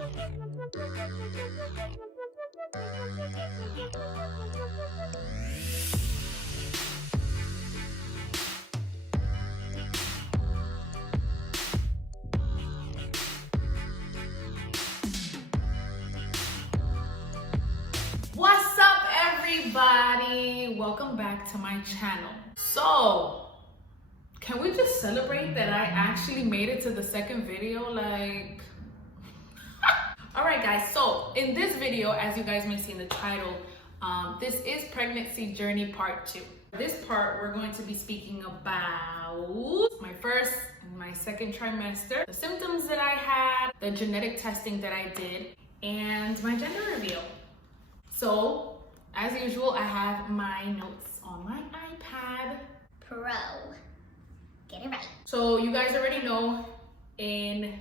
What's up, everybody? Welcome back to my channel. So, can we just celebrate that I actually made it to the second video? Like, alright guys, so in this video, as you guys may see in the title, this is pregnancy journey part 2. This part, we're going to be speaking about my first and my second trimester, the symptoms that I had, the genetic testing that I did, and my gender reveal. So, as usual, I have my notes on my iPad Pro. Get it right. So you guys already know, in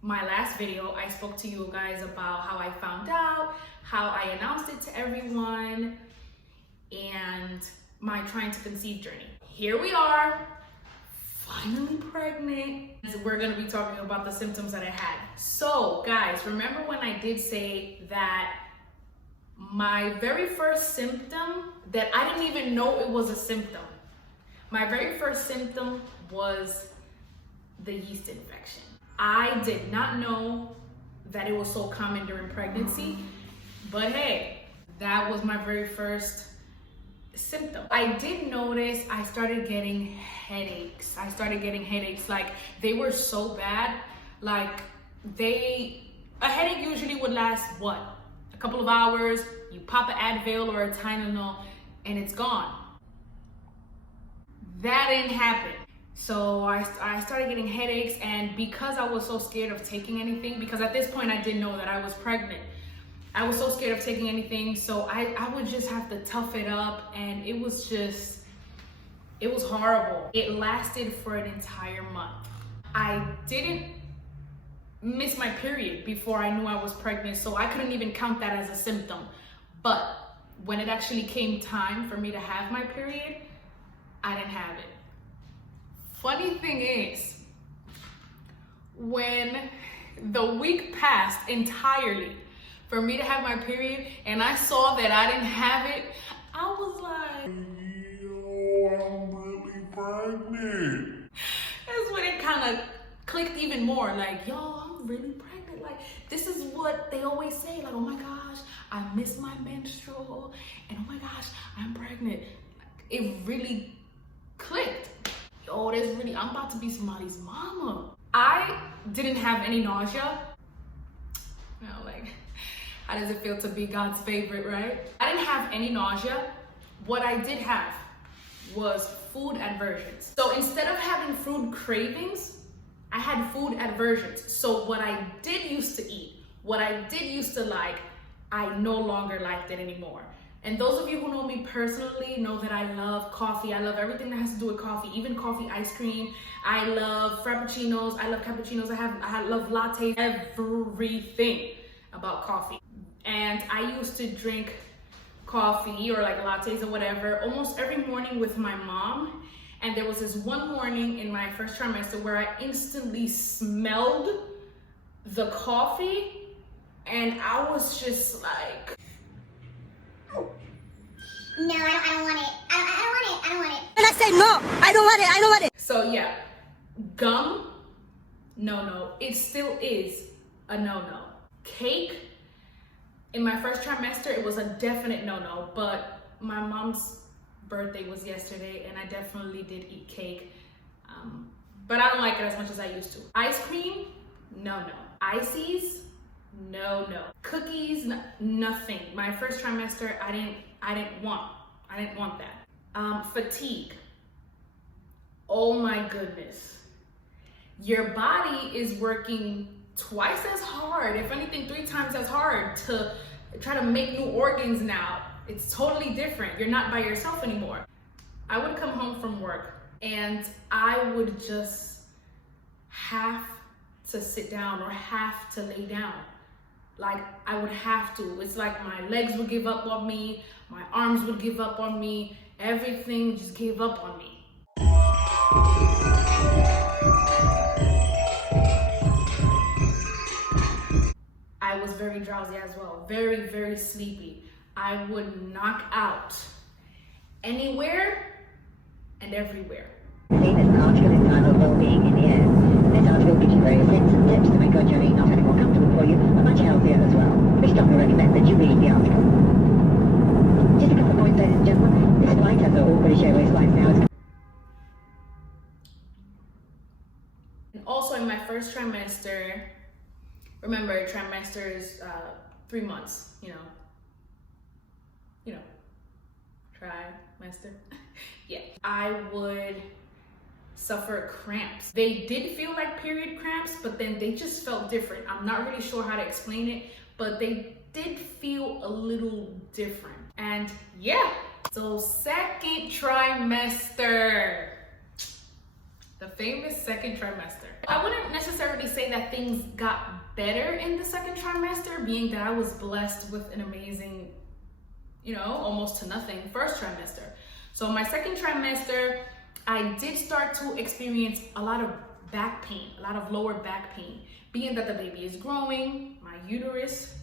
my last video, I spoke to you guys about how I found out, how I announced it to everyone, and my trying to conceive journey. Here we are, finally pregnant. We're gonna be talking about the symptoms that I had. So guys, remember when I did say that my very first symptom, that I didn't even know it was a symptom. My very first symptom was the yeast infection. I did not know that it was so common during pregnancy, but hey, that was my very first symptom. I did notice I started getting headaches. Like they were so bad. Like a headache usually would last what? A couple of hours. You pop an Advil or a Tylenol and it's gone. That didn't happen. So I started getting headaches, and because I was so scared of taking anything, because at this point I didn't know that I was pregnant, I was so scared of taking anything, so I would just have to tough it up, and it was horrible. It lasted for an entire month. I didn't miss my period before I knew I was pregnant, so I couldn't even count that as a symptom. But when it actually came time for me to have my period, I didn't have it. Funny thing is, when the week passed entirely for me to have my period and I saw that I didn't have it, I was like, yo, I'm really pregnant. That's when it kind of clicked even more, like, yo, I'm really pregnant. Like, this is what they always say, like, oh my gosh, I miss my menstrual, and oh my gosh, I'm pregnant. It really clicked. Yo, I'm about to be somebody's mama. I didn't have any nausea. You know, like, how does it feel to be God's favorite, right? I didn't have any nausea. What I did have was food aversions. So instead of having food cravings, I had food aversions. So what I did used to eat, what I did used to like, I no longer liked it anymore. And those of you who know me personally know that I love coffee. I love everything that has to do with coffee, even coffee ice cream. I love frappuccinos. I love cappuccinos. I love lattes, everything about coffee. And I used to drink coffee or like lattes or whatever almost every morning with my mom. And there was this one morning in my first trimester where I instantly smelled the coffee, and I was just like, No, I don't want it. I don't want it. And I say no, I don't want it. So yeah, gum, no. It still is a no. Cake, in my first trimester, it was a definite no, but my mom's birthday was yesterday and I definitely did eat cake. But I don't like it as much as I used to. Ice cream, no. Ices, no. Cookies, nothing. My first trimester, I didn't want that. Fatigue. Oh my goodness. Your body is working twice as hard, if anything 3 times as hard, to try to make new organs now. It's totally different. You're not by yourself anymore. I would come home from work and I would just have to sit down or have to lay down. Like, I would have to. It's like my legs would give up on me, my arms would give up on me, everything just gave up on me. I was very drowsy as well, very, very sleepy. I would knock out anywhere and everywhere. There's an article entitled Wellbeing in the Air. This article gives you various hints and tips to make your journey not only more comfortable for you, but much healthier as well. We strongly recommend that you read the article. Just a couple of points, ladies and gentlemen. This flight, as are all British Airways flights now, is... And also in my first trimester, remember trimester is 3 months, you know, trimester. Yeah, I would suffer cramps. They did feel like period cramps, but then they just felt different. I'm not really sure how to explain it, but they did feel a little different. And yeah, so second trimester, the famous second trimester. I wouldn't necessarily say that things got better in the second trimester, being that I was blessed with an amazing, you know, almost to nothing first trimester. So my second trimester, I did start to experience a lot of back pain, a lot of lower back pain, being that the baby is growing, my uterus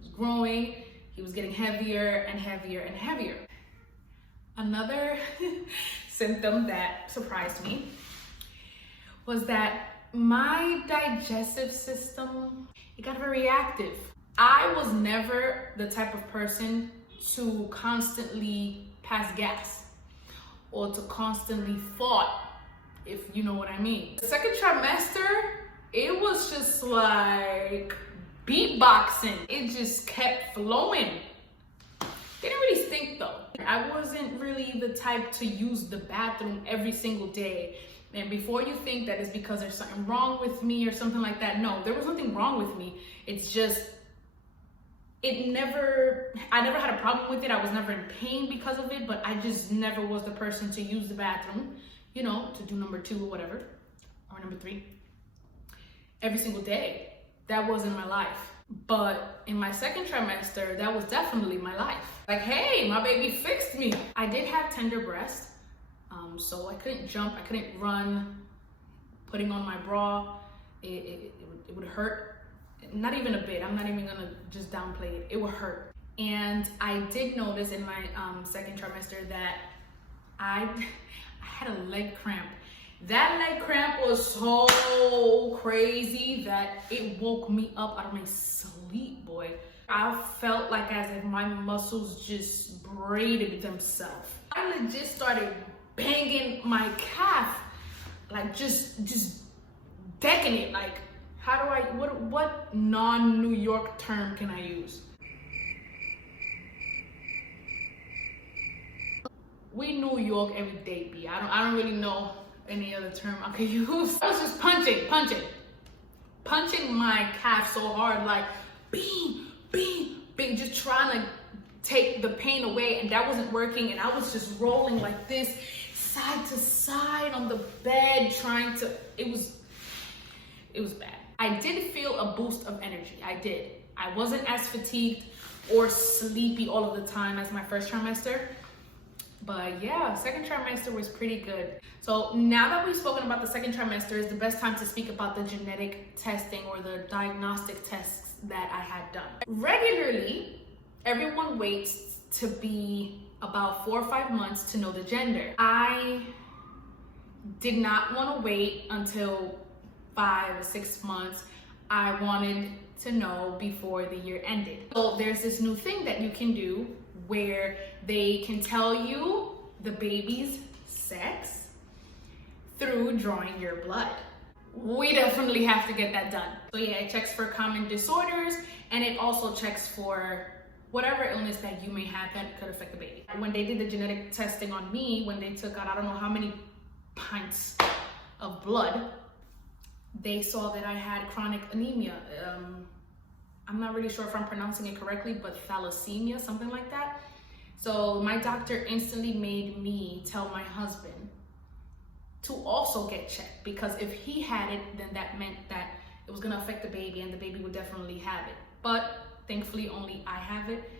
is growing, he was getting heavier and heavier and heavier. Another symptom that surprised me was that my digestive system, it got very active. I was never the type of person to constantly pass gas or to constantly fart, if you know what I mean. The second trimester, it was just like beatboxing. It just kept flowing. Didn't really stink though. I wasn't really the type to use the bathroom every single day. And before you think that it's because there's something wrong with me or something like that, no, there was nothing wrong with me. It's just, I never had a problem with it. I was never in pain because of it, but I just never was the person to use the bathroom, you know, to do number 2 or whatever, or number 3, every single day. That wasn't my life. But in my second trimester, that was definitely my life. Like, hey, my baby fixed me. I did have tender breasts, so I couldn't jump, I couldn't run. Putting on my bra, it would hurt. Not even a bit. I'm not even gonna just downplay it. It would hurt. And I did notice in my second trimester that I had a leg cramp. That leg cramp was so crazy that it woke me up out of my sleep, boy. I felt like as if my muscles just braided themselves. I legit started banging my calf, like just decking it. Like, how do I, what non-New York term can I use? We New York every day, B. I don't really know any other term I could use. I was just punching my calf so hard, like bing, bing, bing, just trying to take the pain away, and that wasn't working. And I was just rolling like this, side to side on the bed, trying to, it was bad. I did feel a boost of energy. I did. I wasn't as fatigued or sleepy all of the time as my first trimester. But yeah, second trimester was pretty good. So now that we've spoken about the second trimester, is the best time to speak about the genetic testing or the diagnostic tests that I had done. Regularly, everyone waits to be about 4 or 5 months to know the gender. I did not want to wait until 5 or 6 months. I wanted to know before the year ended. So there's this new thing that you can do where they can tell you the baby's sex through drawing your blood. We definitely have to get that done. So yeah, it checks for common disorders, and it also checks for whatever illness that you may have that could affect the baby. When they did the genetic testing on me, when they took out I don't know how many pints of blood, they saw that I had chronic anemia. I'm not really sure if I'm pronouncing it correctly, but thalassemia, something like that. So my doctor instantly made me tell my husband to also get checked, because if he had it, then that meant that it was gonna affect the baby and the baby would definitely have it. But thankfully only I have it,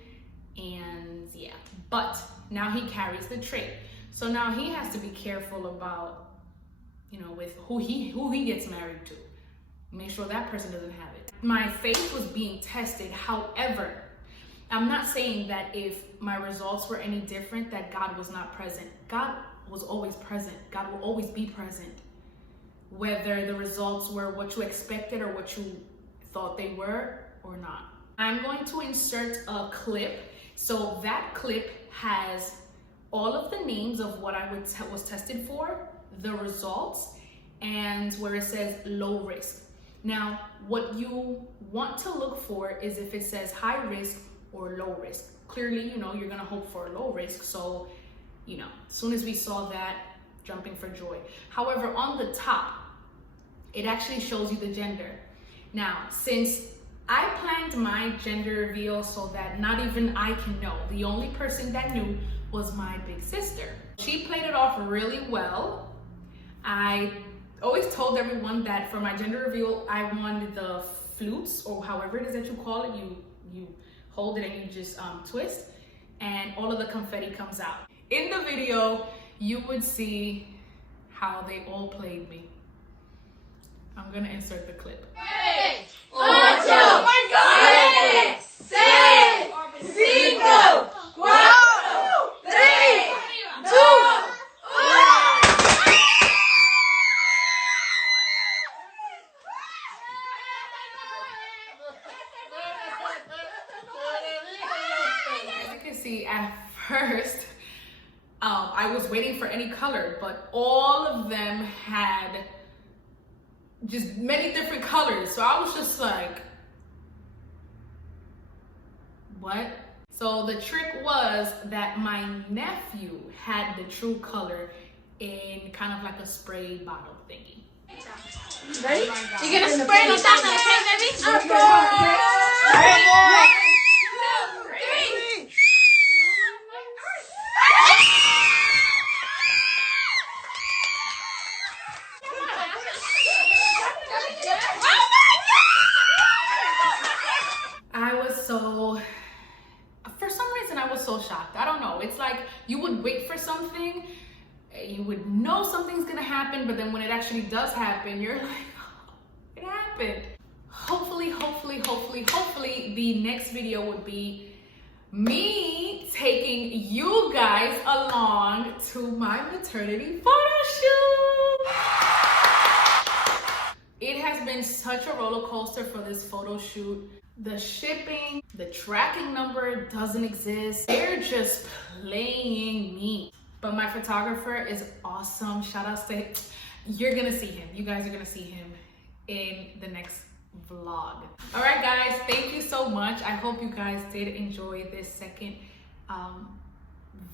and yeah. But now he carries the trait. So now he has to be careful about, you know, with who he gets married to. make sure that person doesn't have it. My faith was being tested. However, I'm not saying that if my results were any different, that God was not present. God was always present. God will always be present. Whether the results were what you expected or what you thought they were or not. I'm going to insert a clip. So that clip has all of the names of what I was tested for, the results, and where it says low risk. Now, what you want to look for is if it says high risk or low risk. Clearly, you know, you're gonna hope for a low risk. So, you know, as soon as we saw that, jumping for joy. However, on the top, it actually shows you the gender. Now, since I planned my gender reveal so that not even I can know, the only person that knew was my big sister. She played it off really well. I always told everyone that for my gender reveal, I wanted the flutes, or however it is that you call it. You hold it and you just twist, and all of the confetti comes out. In the video, you would see how they all played me. I'm gonna insert the clip. 3, 8, 6, 5, 4, 3, 2, 1. As you can see, at first, I was waiting for any color, but all of them had just many different colors. So I was just like, what? So the trick was that my nephew had the true color in kind of like a spray bottle thingy. Ready? You're gonna spray on top of the cake, baby? For some reason, I was so shocked. I don't know. It's like you would wait for something, you would know something's gonna happen, but then when it actually does happen, you're like, oh, it happened. Hopefully, the next video would be me taking you guys along to my maternity photo shoot. It has been such a roller coaster for this photo shoot. The shipping, the tracking number doesn't exist. They're just playing me. But my photographer is awesome. Shout out to him. You're gonna see him. You guys are gonna see him in the next vlog. All right, guys, thank you so much. I hope you guys did enjoy this second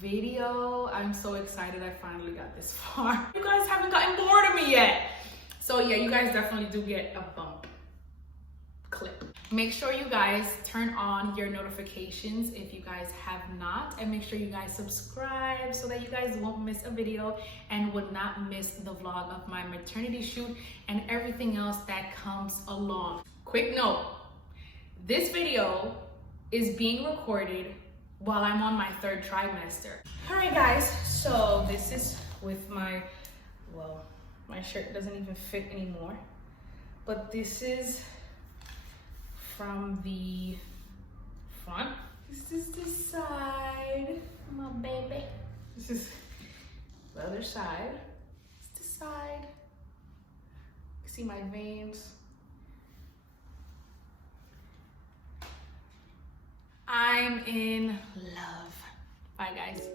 video. I'm so excited I finally got this far. You guys haven't gotten bored of me yet. So yeah, you guys definitely do get a bump clip. Make sure you guys turn on your notifications if you guys have not, and make sure you guys subscribe so that you guys won't miss a video and would not miss the vlog of my maternity shoot and everything else that comes along. Quick note, this video is being recorded while I'm on my 3rd trimester. All right, guys, so this is with my, well, my shirt doesn't even fit anymore, but this is from the front. This is the side, my baby. This is the other side. It's the side. You see my veins. I'm in love. Bye, guys.